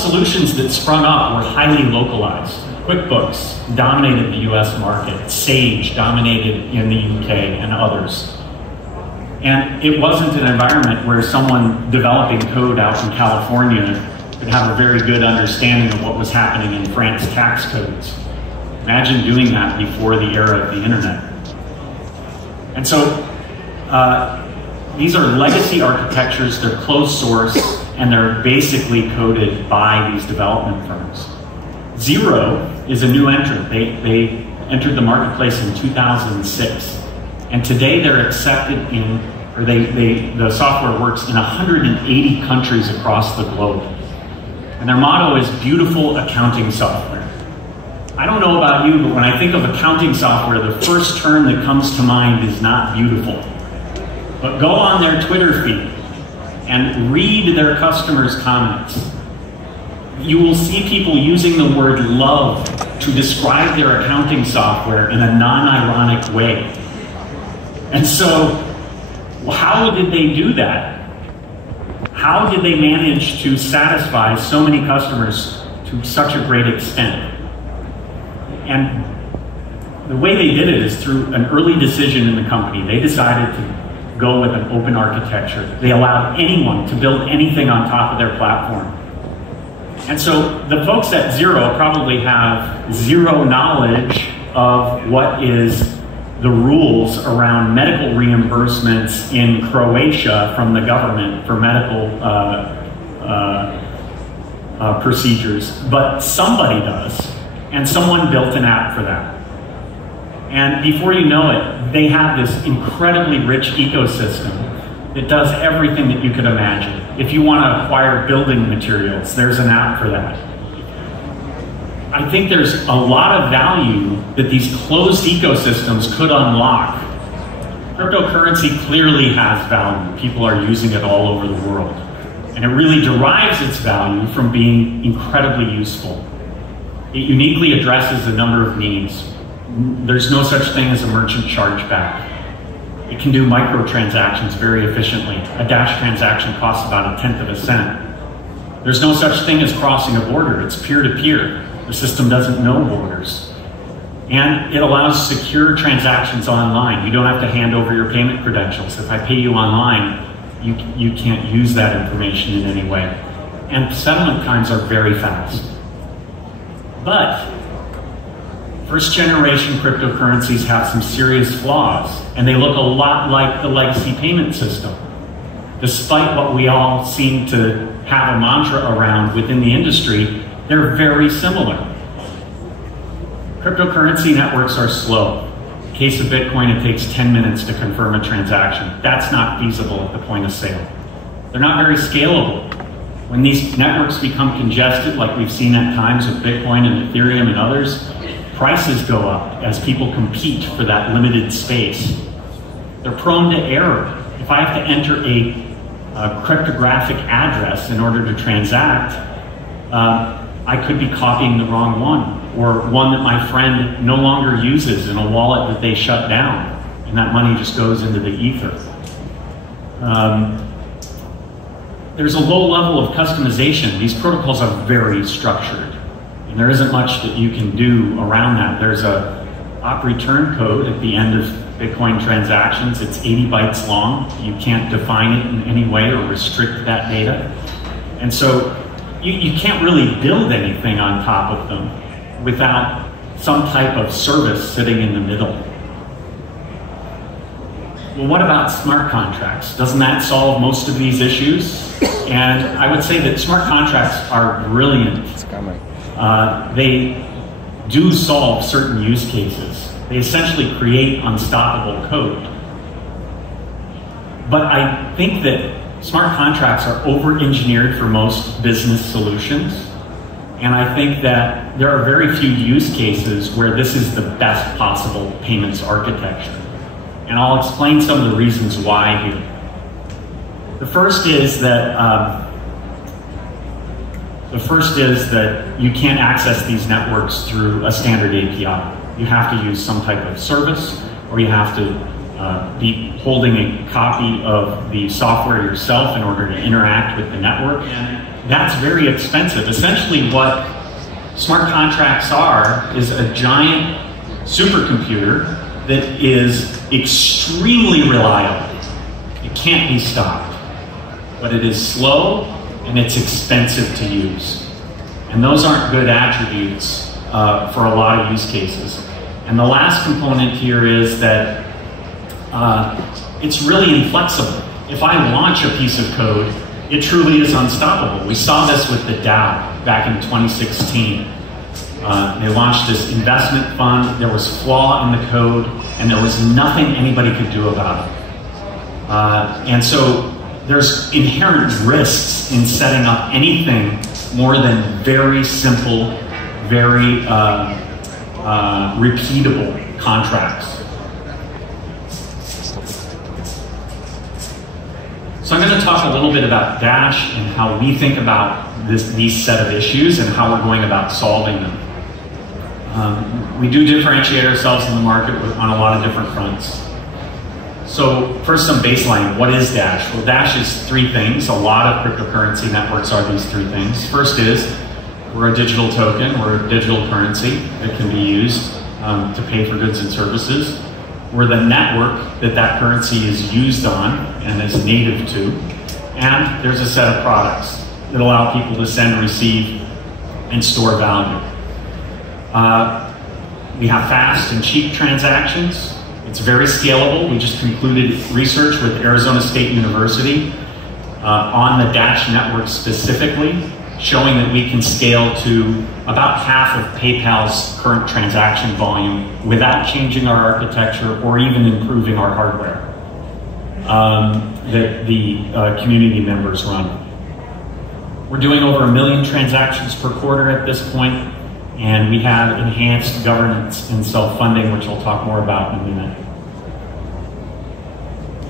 solutions that sprung up were highly localized. QuickBooks dominated the US market, Sage dominated in the UK, and others. And it wasn't an environment where someone developing code out in California could have a very good understanding of what was happening in France tax codes. Imagine doing that before the era of the internet. And so these are legacy architectures, they're closed source, and they're basically coded by these development firms. Xero is a new entrant. They entered the marketplace in 2006. And today they're accepted in, or the software works in 180 countries across the globe. And their motto is beautiful accounting software. I don't know about you, but when I think of accounting software, the first term that comes to mind is not beautiful. But go on their Twitter feed and read their customers' comments. You will see people using the word love to describe their accounting software in a non-ironic way. And so, how did they do that? How did they manage to satisfy so many customers to such a great extent? And the way they did it is through an early decision in the company. They decided to go with an open architecture. They allowed anyone to build anything on top of their platform. And so the folks at Xero probably have zero knowledge of what is the rules around medical reimbursements in Croatia from the government for medical procedures, but somebody does, and someone built an app for that. And before you know it, they have this incredibly rich ecosystem that does everything that you could imagine. If you want to acquire building materials, there's an app for that. I think there's a lot of value that these closed ecosystems could unlock. Cryptocurrency clearly has value. People are using it all over the world. And it really derives its value from being incredibly useful. It uniquely addresses a number of needs. There's no such thing as a merchant chargeback. It can do microtransactions very efficiently. A Dash transaction costs about 1/10 of a cent. There's no such thing as crossing a border. It's peer-to-peer. The system doesn't know borders. And it allows secure transactions online. You don't have to hand over your payment credentials. If I pay you online, you can't use that information in any way. And settlement times are very fast. But first generation cryptocurrencies have some serious flaws, and they look a lot like the legacy payment system. Despite what we all seem to have a mantra around within the industry, they're very similar. Cryptocurrency networks are slow. In the case of Bitcoin, it takes 10 minutes to confirm a transaction. That's not feasible at the point of sale. They're not very scalable. When these networks become congested, like we've seen at times with Bitcoin and Ethereum and others, prices go up as people compete for that limited space. They're prone to error. If I have to enter a cryptographic address in order to transact, I could be copying the wrong one, or one that my friend no longer uses in a wallet that they shut down, and that money just goes into the ether. There's a low level of customization. These protocols are very structured, and there isn't much that you can do around that. There's a op return code at the end of Bitcoin transactions. It's 80 bytes long. You can't define it in any way or restrict that data. And so you can't really build anything on top of them without some type of service sitting in the middle. Well, what about smart contracts? Doesn't that solve most of these issues? And I would say that smart contracts are brilliant. They do solve certain use cases. They essentially create unstoppable code. But I think that smart contracts are over-engineered for most business solutions. And I think that there are very few use cases where this is the best possible payments architecture. And I'll explain some of the reasons why here. The first is that you can't access these networks through a standard API. You have to use some type of service, or you have to be holding a copy of the software yourself in order to interact with the network. And that's very expensive. Essentially what smart contracts are is a giant supercomputer that is extremely reliable. It can't be stopped, but it is slow and it's expensive to use. And those aren't good attributes for a lot of use cases. And the last component here is that it's really inflexible. If I launch a piece of code, it truly is unstoppable. We saw this with the Dow back in 2016. They launched this investment fund, there was flaw in the code, and there was nothing anybody could do about it. And so there's inherent risks in setting up anything more than very simple, very repeatable contracts. So I'm going to talk a little bit about Dash and how we think about these set of issues and how we're going about solving them. We do differentiate ourselves in the market on a lot of different fronts. So first, some baseline. What is Dash? Well, Dash is three things. A lot of cryptocurrency networks are these three things. First is, we're a digital token. We're a digital currency that can be used to pay for goods and services. We're the network that currency is used on and is native to. And there's a set of products that allow people to send, receive, and store value. We have fast and cheap transactions. It's very scalable. We just concluded research with Arizona State University on the Dash network specifically, showing that we can scale to about half of PayPal's current transaction volume without changing our architecture or even improving our hardware that the community members run. We're doing over 1 million transactions per quarter at this point, and we have enhanced governance and self-funding, which I'll talk more about in a minute.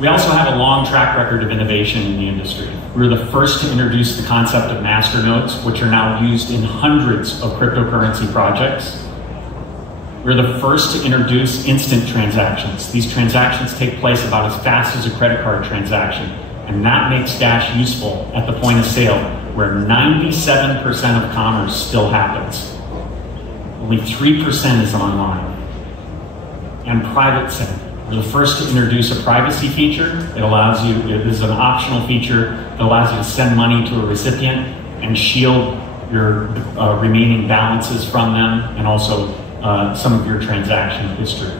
We also have a long track record of innovation in the industry. We were the first to introduce the concept of masternodes, which are now used in hundreds of cryptocurrency projects. We're the first to introduce instant transactions. These transactions take place about as fast as a credit card transaction, and that makes Dash useful at the point of sale, where 97% of commerce still happens. Only 3% is online. And private send. We're the first to introduce a privacy feature. It allows you, this is an optional feature that allows you to send money to a recipient and shield your remaining balances from them, and also some of your transaction history.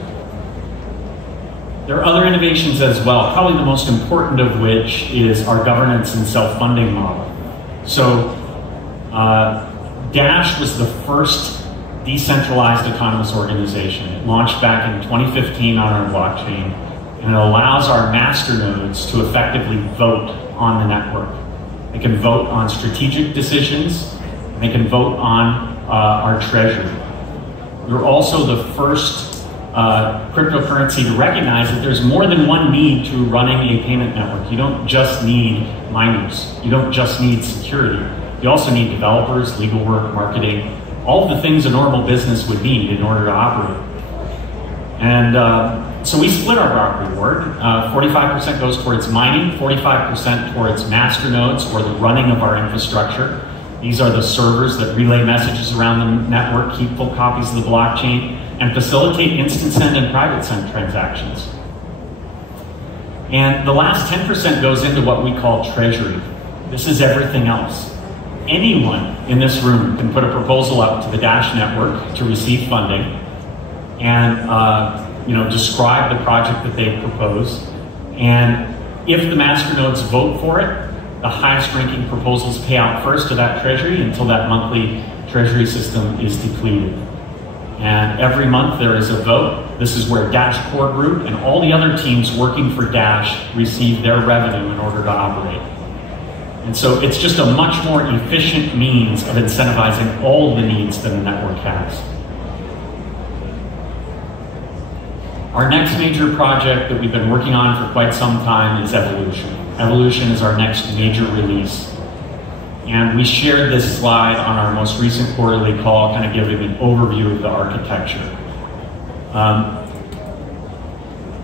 There are other innovations as well, probably the most important of which is our governance and self-funding model. So Dash was the first decentralized autonomous organization. It launched back in 2015 on our blockchain, and it allows our masternodes to effectively vote on the network. They can vote on strategic decisions, and they can vote on our treasury. We're also the first cryptocurrency to recognize that there's more than one need to running a payment network. You don't just need miners. You don't just need security. You also need developers, legal work, marketing, all of the things a normal business would need in order to operate. And so we split our reward. 45% goes towards mining, 45% towards masternodes, or the running of our infrastructure. These are the servers that relay messages around the network, keep full copies of the blockchain, and facilitate instant send and private send transactions. And the last 10% goes into what we call treasury. This is everything else. Anyone in this room can put a proposal up to the Dash network to receive funding and describe the project that they propose. And if the masternodes vote for it, the highest ranking proposals pay out first to that treasury until that monthly treasury system is depleted. And every month there is a vote. This is where Dash Core Group and all the other teams working for Dash receive their revenue in order to operate. And so it's just a much more efficient means of incentivizing all the needs that the network has. Our next major project that we've been working on for quite some time is Evolution. Evolution is our next major release. And we shared this slide on our most recent quarterly call, kind of giving an overview of the architecture.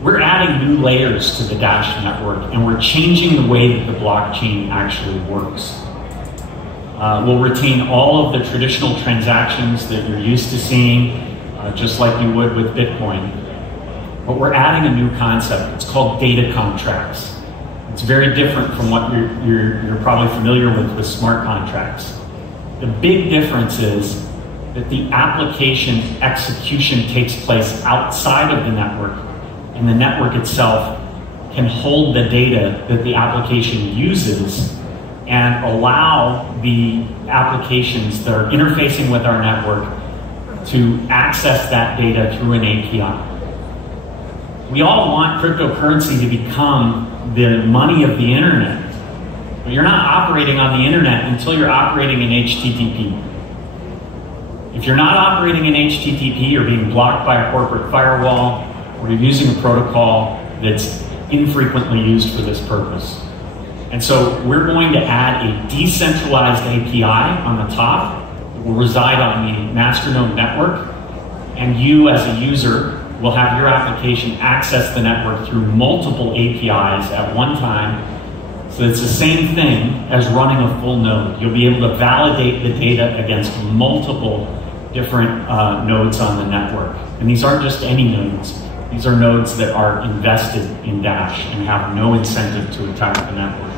We're adding new layers to the Dash network, and we're changing the way that the blockchain actually works. We'll retain all of the traditional transactions that you're used to seeing, just like you would with Bitcoin. But we're adding a new concept. It's called data contracts. It's very different from what you're probably familiar with smart contracts. The big difference is that the application execution takes place outside of the network, and the network itself can hold the data that the application uses and allow the applications that are interfacing with our network to access that data through an API. We all want cryptocurrency to become the money of the internet, but you're not operating on the internet until you're operating in HTTP. If you're not operating in HTTP, you're being blocked by a corporate firewall, or you're using a protocol that's infrequently used for this purpose. And so we're going to add a decentralized API on the top that will reside on the masternode network, and you as a user will have your application access the network through multiple APIs at one time. So it's the same thing as running a full node. You'll be able to validate the data against multiple different nodes on the network. And these aren't just any nodes. These are nodes that are invested in Dash and have no incentive to attack the network.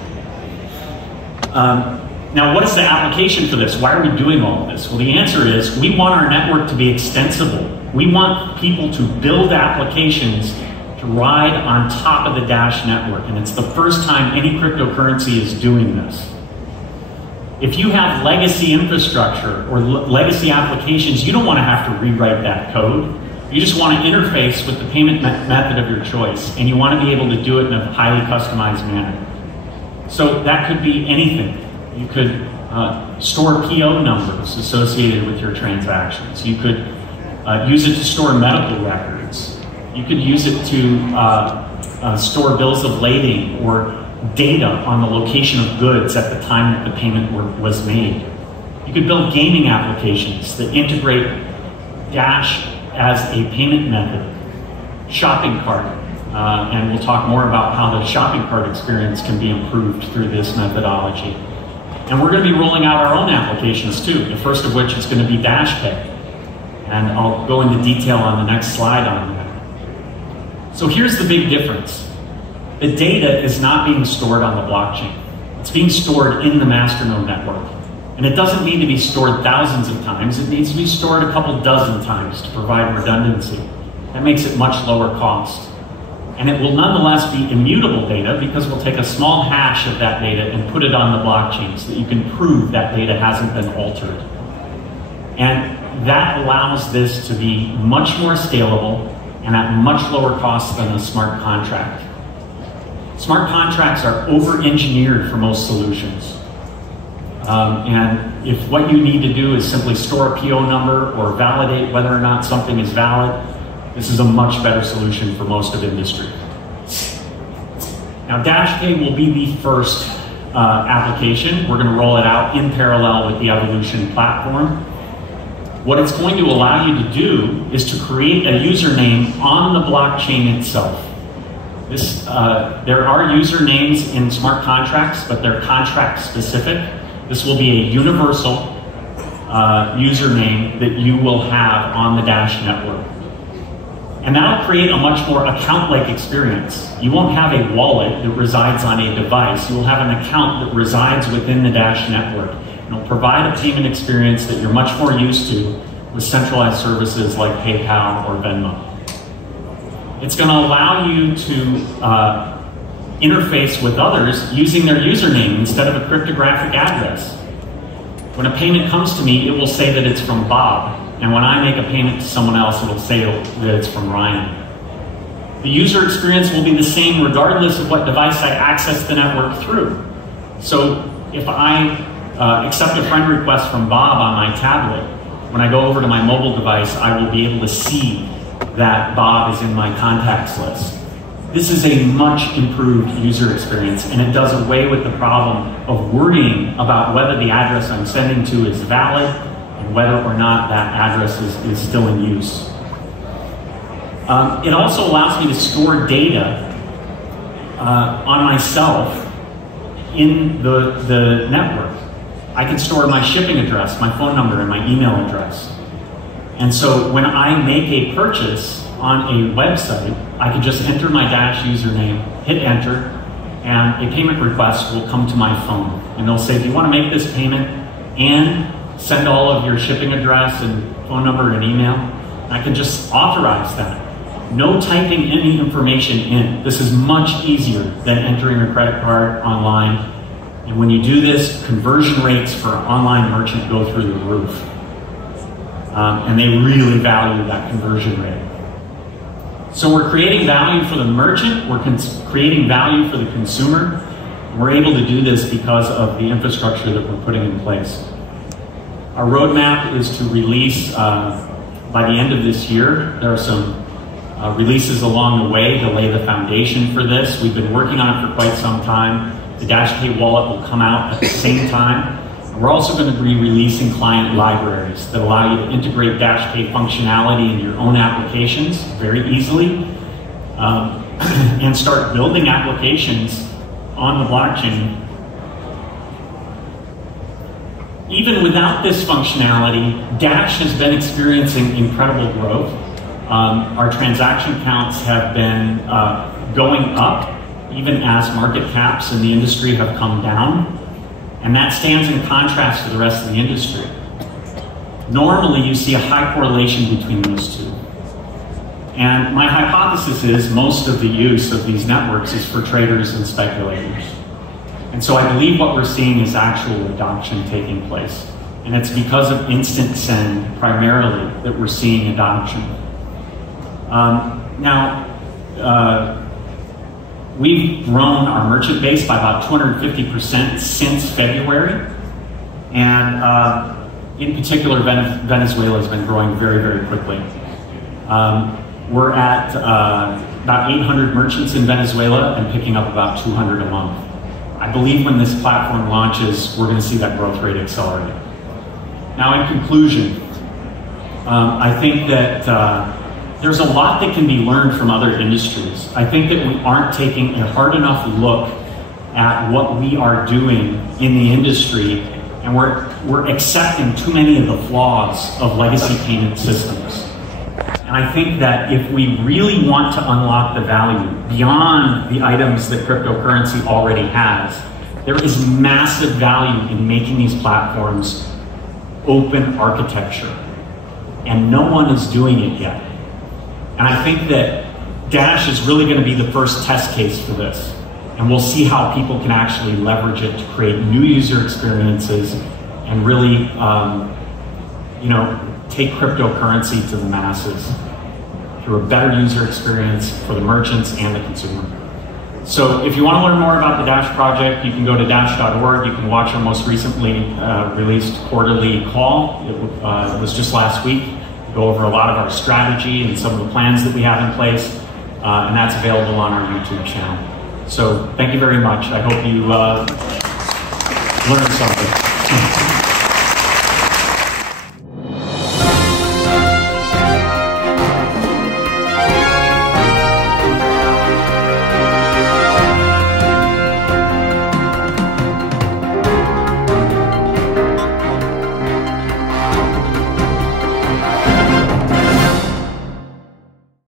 Now, what is the application for this? Why are we doing all of this? Well, the answer is we want our network to be extensible. We want people to build applications to ride on top of the Dash network, and it's the first time any cryptocurrency is doing this. If you have legacy infrastructure or legacy applications, you don't want to have to rewrite that code. You just want to interface with the payment method of your choice, and you want to be able to do it in a highly customized manner. So that could be anything. You could store PO numbers associated with your transactions. You could use it to store medical records. You could use it to store bills of lading or data on the location of goods at the time that the payment was made. You could build gaming applications that integrate Dash as a payment method, shopping cart, and we'll talk more about how the shopping cart experience can be improved through this methodology. And we're going to be rolling out our own applications too, the first of which is going to be Dash Pay. And I'll go into detail on the next slide on that. So here's the big difference. The data is not being stored on the blockchain. It's being stored in the masternode network. And it doesn't need to be stored thousands of times. It needs to be stored a couple dozen times to provide redundancy. That makes it much lower cost. And it will nonetheless be immutable data because we'll take a small hash of that data and put it on the blockchain so that you can prove that data hasn't been altered. And that allows this to be much more scalable and at much lower cost than a smart contract. Smart contracts are over-engineered for most solutions. And if what you need to do is simply store a PO number or validate whether or not something is valid, this is a much better solution for most of industry. Now, Dash Pay will be the first application. We're going to roll it out in parallel with the Evolution platform. What it's going to allow you to do is to create a username on the blockchain itself. There are usernames in smart contracts, but they're contract specific. This will be a universal username that you will have on the Dash network. And that'll create a much more account-like experience. You won't have a wallet that resides on a device. You'll have an account that resides within the Dash network. It'll provide a payment experience that you're much more used to with centralized services like PayPal or Venmo. It's going to allow you to interface with others using their username instead of a cryptographic address. When a payment comes to me, it will say that it's from Bob. And when I make a payment to someone else, it'll say that it's from Ryan. The user experience will be the same regardless of what device I access the network through. So if I accept a friend request from Bob on my tablet, when I go over to my mobile device, I will be able to see that Bob is in my contacts list. This is a much improved user experience, and it does away with the problem of worrying about whether the address I'm sending to is valid and whether or not that address is still in use. It also allows me to store data on myself in the network. I can store my shipping address, my phone number, and my email address. And so when I make a purchase on a website, I can just enter my Dash username, hit enter, and a payment request will come to my phone. And they'll say, do you want to make this payment and send all of your shipping address and phone number and email? And I can just authorize that. No typing any information in. This is much easier than entering a credit card online. And when you do this, conversion rates for an online merchant go through the roof. And they really value that conversion rate. So we're creating value for the merchant, we're creating value for the consumer. We're able to do this because of the infrastructure that we're putting in place. Our roadmap is to release by the end of this year. There are some releases along the way to lay the foundation for this. We've been working on it for quite some time. The DashK wallet will come out at the same time. We're also going to be releasing client libraries that allow you to integrate DashK functionality in your own applications very easily and start building applications on the blockchain. Even without this functionality, Dash has been experiencing incredible growth. Our transaction counts have been going up even as market caps in the industry have come down. And that stands in contrast to the rest of the industry. Normally, you see a high correlation between those two. And my hypothesis is most of the use of these networks is for traders and speculators. And so I believe what we're seeing is actual adoption taking place. And it's because of instant send, primarily, that we're seeing adoption. We've grown our merchant base by about 250% since February. And in particular, Venezuela has been growing very, very quickly. We're at about 800 merchants in Venezuela and picking up about 200 a month. I believe when this platform launches, we're going to see that growth rate accelerate. Now, in conclusion, I think that there's a lot that can be learned from other industries. I think that we aren't taking a hard enough look at what we are doing in the industry, and we're accepting too many of the flaws of legacy payment systems. And I think that if we really want to unlock the value beyond the items that cryptocurrency already has, there is massive value in making these platforms open architecture. And no one is doing it yet. And I think that Dash is really going to be the first test case for this. And we'll see how people can actually leverage it to create new user experiences and really, take cryptocurrency to the masses through a better user experience for the merchants and the consumer. So if you want to learn more about the Dash project, you can go to dash.org. You can watch our most recently released quarterly call. It was just last week. Go over a lot of our strategy and some of the plans that we have in place, and that's available on our YouTube channel. So thank you very much. I hope you learned something.